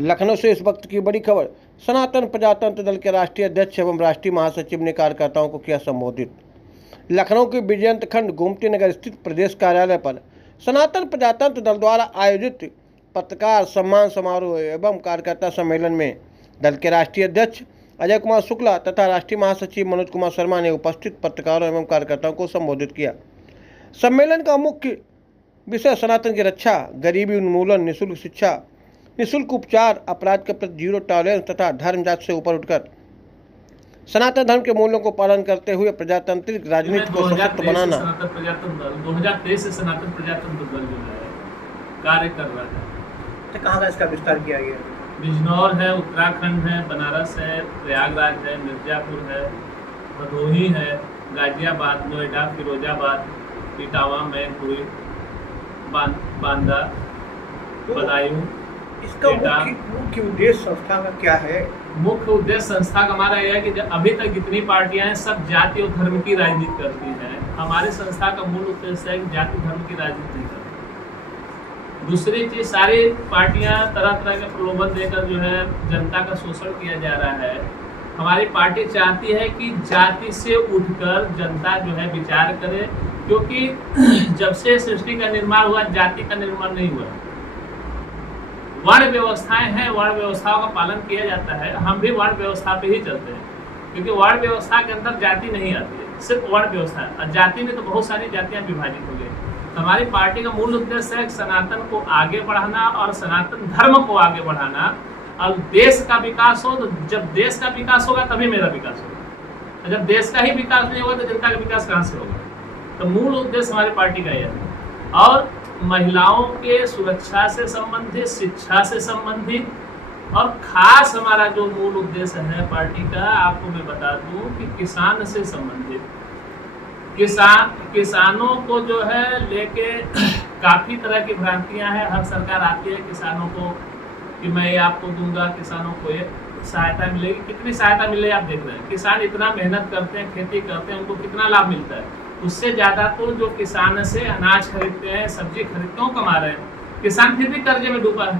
लखनऊ से इस वक्त की बड़ी खबर। सनातन प्रजातंत्र दल के राष्ट्रीय अध्यक्ष एवं राष्ट्रीय महासचिव ने कार्यकर्ताओं को किया संबोधित। लखनऊ के विजयंत खंड गोमती नगर स्थित प्रदेश कार्यालय पर सनातन प्रजातंत्र दल द्वारा आयोजित पत्रकार सम्मान समारोह एवं कार्यकर्ता सम्मेलन में दल के राष्ट्रीय अध्यक्ष अजय कुमार शुक्ला तथा राष्ट्रीय महासचिव मनोज कुमार शर्मा ने उपस्थित पत्रकारों एवं कार्यकर्ताओं को संबोधित किया। सम्मेलन का मुख्य विषय सनातन की रक्षा, गरीबी उन्मूलन, निःशुल्क शिक्षा, निःशुल्क उपचार, अपराध के प्रति जीरो टॉलरेंस तथा धर्म जात से ऊपर उठकर सनातन धर्म के मूल्यों को पालन करते हुए प्रजातांत्रिक राजनीति को सशक्त बनाना। 2023 से सनातन प्रजातंत्र दल जो है कार्य कर रहा है। तो कहाँ का इसका विस्तार किया गया? बिजनौर है, उत्तराखंड है, बनारस है, प्रयागराज है, मिर्जापुर है, भदोही है, गाजियाबाद, नोएडा, फिरोजाबाद, इटावा, मैनपुरी, बांदा, बदायूं। इसका मुख्य उद्देश्य संस्था का क्या है? मुख्य उद्देश्य संस्था का हमारा यह है कि अभी तक जितनी पार्टियां हैं सब जाति और धर्म की राजनीति करती हैं। हमारी संस्था का मूल उद्देश्य है कि जाति धर्म की राजनीति नहीं करती। दूसरी चीज, सारी पार्टियां तरह तरह के प्रलोभन देकर जो है जनता का शोषण किया जा रहा है। हमारी पार्टी चाहती है कि जाति से उठकर जनता जो है विचार करे, क्योंकि जब से सृष्टि का निर्माण हुआ जाति का निर्माण नहीं हुआ। वर्ण व्यवस्थाएं हैं, वर्ण व्यवस्थाओं का पालन किया जाता है। हम भी वर्ण व्यवस्था पे ही चलते हैं, क्योंकि वर्ण व्यवस्था के अंदर जाति नहीं आती है, सिर्फ वर्ण व्यवस्था है। जाति में तो बहुत सारी जातियां विभाजित हो गई। तो हमारी पार्टी का मूल उद्देश्य है सनातन को आगे बढ़ाना और सनातन धर्म को आगे बढ़ाना। और देश का विकास हो, तो जब देश का विकास होगा तभी मेरा विकास होगा। जब देश का ही विकास नहीं होगा तो जनता का विकास कहाँ से होगा? तो मूल उद्देश्य हमारी पार्टी का यह है। और महिलाओं के सुरक्षा से संबंधित, शिक्षा से संबंधित, और खास हमारा जो मूल उद्देश्य है पार्टी का, आपको मैं बता दूं कि किसान से संबंधित। किसानों को जो है लेके काफी तरह की भ्रांतियां हैं। हर सरकार आती है किसानों को कि मैं ये आपको दूंगा, किसानों को ये सहायता मिलेगी। कितनी सहायता मिले आप देख रहे हैं। किसान इतना मेहनत करते हैं, खेती करते हैं, उनको कितना लाभ मिलता है? उससे ज़्यादा तो जो किसान से अनाज खरीदते हैं, सब्जी खरीदते हैं, कमा रहे हैं। किसान फिर भी कर्जे में डूबा है।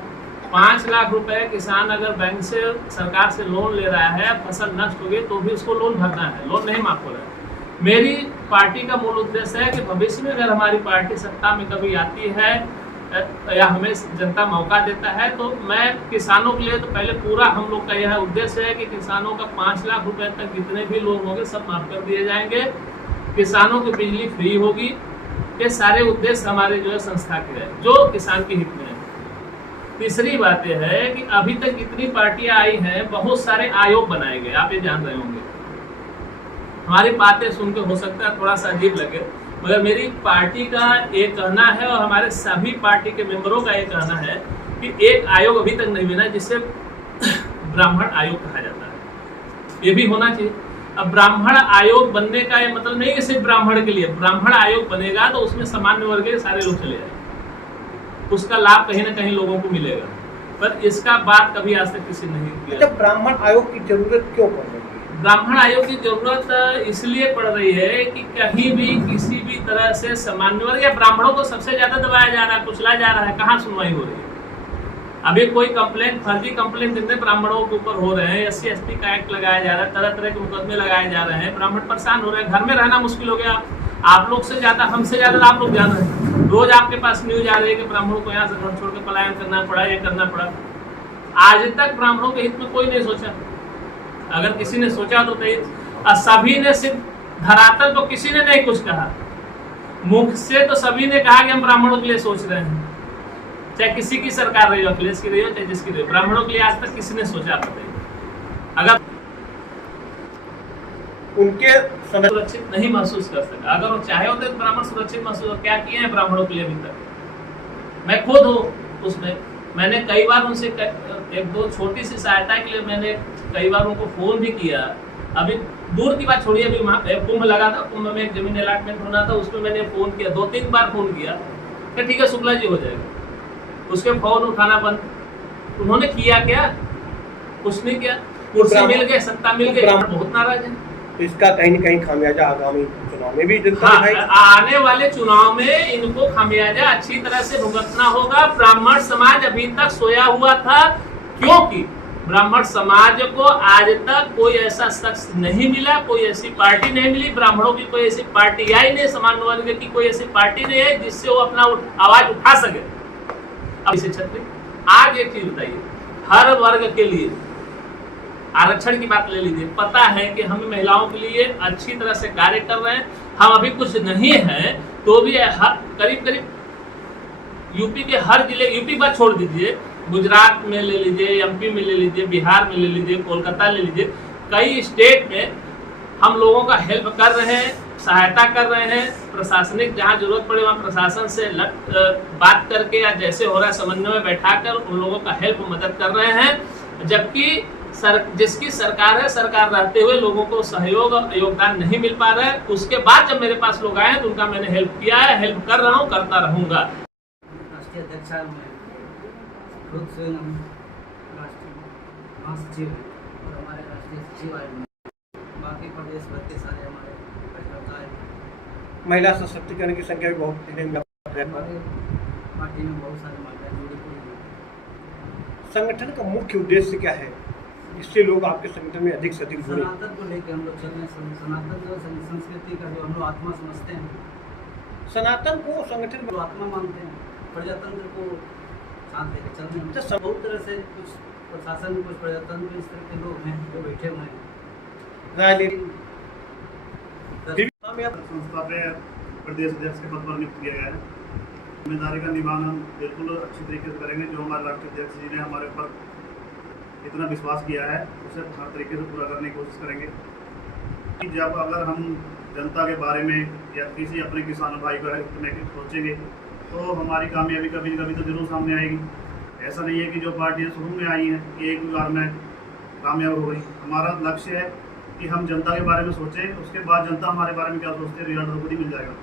5 लाख रुपए किसान अगर बैंक से, सरकार से लोन ले रहा है, फसल नष्ट हो गई तो भी उसको लोन भरना है, लोन नहीं माफ हो रहा है। मेरी पार्टी का मूल उद्देश्य है कि भविष्य में अगर हमारी पार्टी सत्ता में कभी आती है या हमें जनता मौका देता है, तो मैं किसानों के लिए तो पहले पूरा हम लोग का यह उद्देश्य है कि किसानों का 5 लाख रुपए तक जितने भी लोन होंगे सब माफ कर दिए जाएंगे। किसानों की बिजली फ्री होगी। ये सारे उद्देश्य हमारे जो है संस्था के हैं, जो किसान के हित में है। तीसरी बात यह है कि अभी तक जितनी पार्टियां आई हैं, बहुत सारे आयोग बनाए गए, आप ये जान रहे होंगे। हमारी बातें सुन के हो सकता है थोड़ा सा अजीब लगे, मगर मेरी पार्टी का एक कहना है और हमारे सभी पार्टी के मेंबरों का एक कहना है कि एक आयोग अभी तक नहीं बना जिसे ब्राह्मण आयोग कहा जाता है। ये भी होना चाहिए। अब ब्राह्मण आयोग बनने का ये मतलब नहीं है सिर्फ ब्राह्मण के लिए। ब्राह्मण आयोग बनेगा तो उसमें सामान्य वर्ग के सारे लोग चले जाएंगे, उसका लाभ कहीं ना कहीं लोगों को मिलेगा। पर इसका बात कभी आज तक किसी ने नहीं किया। जब ब्राह्मण आयोग की जरूरत क्यों पड़ रही है? ब्राह्मण आयोग की जरूरत इसलिए पड़ रही है कि कहीं भी किसी भी तरह से सामान्य वर्ग या ब्राह्मणों को सबसे ज्यादा दबाया जा रहा है, कुचला जा रहा है। कहाँ सुनवाई हो रही है? अभी कोई कंप्लेंट, फर्जी कंप्लेंट जितने ब्राह्मणों के ऊपर हो रहे हैं, SC/ST का एक्ट लगाया जा रहा है, तरह तरह के मुकदमे लगाए जा रहे हैं। ब्राह्मण परेशान हो रहे हैं, घर में रहना मुश्किल हो गया। आप लोग से ज्यादा, हमसे ज्यादा आप लोग जान रहे हैं। रोज आपके पास न्यूज आ रही है कि ब्राह्मणों को यहाँ से घर छोड़ के पलायन करना पड़ा, ये करना पड़ा। आज तक ब्राह्मणों के हित में कोई नहीं सोचा। अगर किसी ने सोचा तो सभी ने सिर्फ धरातल तो किसी ने नहीं कुछ कहा, मुख से तो सभी ने कहा कि हम ब्राह्मणों के लिए सोच रहे हैं। चाहे किसी की सरकार रही हो, अखिलेश की रही हो, चाहे जिसकी रही हो, ब्राह्मणों के लिए आज तक किसी ने सोचा? बताइए। अगर उनके सुरक्षित नहीं महसूस कर सके, अगर वो चाहे होते तो ब्राह्मण सुरक्षित महसूस क्या किए हैं ब्राह्मणों के लिए अभी तक? मैं खुद हूँ उसमें। मैंने कई बार उनसे एक दो छोटी सी सहायता के लिए मैंने कई बार उनको फोन भी किया। अभी दूर की बात छोड़िए, अभी कुंभ लगा था, कुंभ में एक जमीन अलॉटमेंट होना था, उसमें मैंने फोन किया, 2-3 बार फोन किया कि ठीक है शुक्ला जी हो जाएगा। उसके फोन उठाना बंद। उन्होंने किया क्या? कुछ नहीं किया। कुर्सी मिल गए, सत्ता मिल गई, बहुत नाराज है। इसका कहीं न कहीं खामियाजा आगामी चुनाव में भी आने वाले चुनाव में इनको खामियाजा अच्छी तरह से भुगतना होगा। ब्राह्मण समाज अभी तक सोया हुआ था, क्योंकि ब्राह्मण समाज को आज तक कोई ऐसा शख्स नहीं मिला, कोई ऐसी पार्टी नहीं मिली, ब्राह्मणों की कोई ऐसी पार्टी आई नहीं, सामान्य वर्ग की कोई ऐसी पार्टी नहीं है जिससे वो अपना आवाज उठा सके। अब इसे छत्री आज एक चीज बताइए, हर वर्ग के लिए आरक्षण की बात ले लीजिए, पता है कि हम महिलाओं के लिए अच्छी तरह से कार्य कर रहे हैं। हम अभी कुछ नहीं है तो भी करीब करीब यूपी के हर जिले, यूपी बात छोड़ दीजिए, गुजरात में ले लीजिए, एमपी में ले लीजिए, बिहार में ले लीजिए, कोलकाता ले लीजिए, कई स्टेट में हम लोगों का हेल्प कर रहे हैं, सहायता कर रहे हैं। प्रशासनिक जहाँ जरूरत पड़े वहाँ प्रशासन से बात करके या जैसे हो रहा है समन्वय में बैठाकर उन लोगों का हेल्प मदद कर रहे हैं। जबकि जिसकी सरकार है, सरकार रहते हुए लोगों को सहयोग और योगदान नहीं मिल पा रहा है। उसके बाद जब मेरे पास लोग आए तो उनका मैंने हेल्प किया है, हेल्प कर रहा हूँ, करता रहूँगा। राष्ट्रीय अध्यक्ष खुद स्वयं हम राष्ट्रीय महासचिव हैं और हमारे राष्ट्रीय सचिव आए हैं, बाकी प्रदेश भर के सारे हमारे कार्यकर्ता हैं। महिला सशक्तिकरण की संख्या भी बहुत है। हमारे पार्टी में बहुत सारे महिलाएं जुड़ी हुई हैं। संगठन का मुख्य उद्देश्य क्या है, इससे लोग आपके संगठन में अधिक से अधिक जुड़े? सनातन को लेकर हम लोग चल रहे हैं। सनातन जो संस्कृति का जो हम लोग आत्मा समझते हैं, सनातन को संगठन जो आत्मा मानते हैं, प्रजातंत्र को साथ लेकर चल रहे हैं। तो बहुत तरह से कुछ प्रशासन में, कुछ प्रजातंत्र इस तरह के लोग हैं जो बैठे हुए हैं। राजनीति संस्था पे प्रदेश अध्यक्ष के पद पर नियुक्त किया गया है। जिम्मेदारी का निभान हम बिल्कुल अच्छी तरीके से करेंगे। जो हमारे राष्ट्रीय अध्यक्ष जी ने हमारे ऊपर इतना विश्वास किया है उसे हर तरीके से पूरा करने की कोशिश करेंगे। कि जब अगर हम जनता के बारे में या किसी अपने किसानों भाई को हित में सोचेंगे तो हमारी कामयाबी कभी कभी तो जरूर सामने आएगी। ऐसा नहीं है कि जो पार्टियाँ शुरू में आई हैं कि एक बार में कामयाब हो गई। हमारा लक्ष्य है कि हम जनता के बारे में सोचें, उसके बाद जनता हमारे बारे में क्या सोचते हैं रिजल्ट तो खुद ही मिल जाएगा।